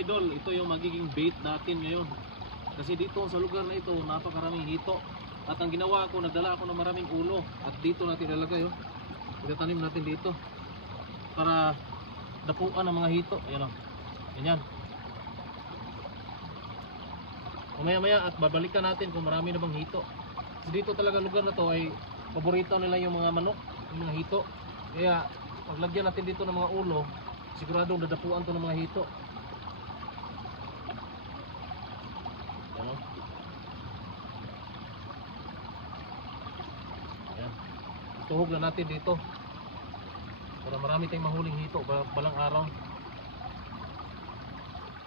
Idol, ito yung magiging bait natin ngayon. Kasi dito sa lugar na ito, napakaraming hito. At ang ginawa ko, nagdala ako ng maraming ulo. At dito natin ilalagay, oh. Itatanim natin dito. Para dapuan ng mga hito. Ayan, oh. Ganyan. Maya-maya at babalikan natin kung marami na bang hito. So dito talaga lugar na to ay paborito nila yung mga manok, yung mga hito. Kaya paglagyan natin dito ng mga ulo, siguradong dadapuan to ng mga hito. Ano? Ayan. Ituhog na natin dito para marami tayong mahuling hito balang araw.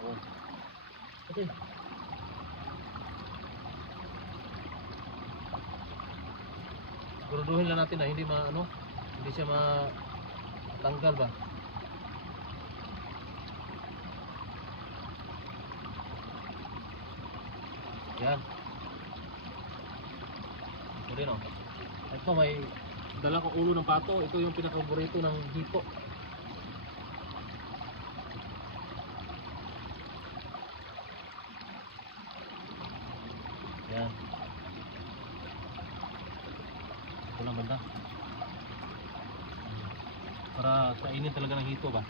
Oh. Okay. Siguraduhin lang natin na hindi hindi siya matanggal ba. Yan. Ito rin, oh. Ito may dala ko ulo ng pato. Ito yung pinaka-paborito ng hito. Yan. Ito lang banda. Para kainin talaga ng hito ba.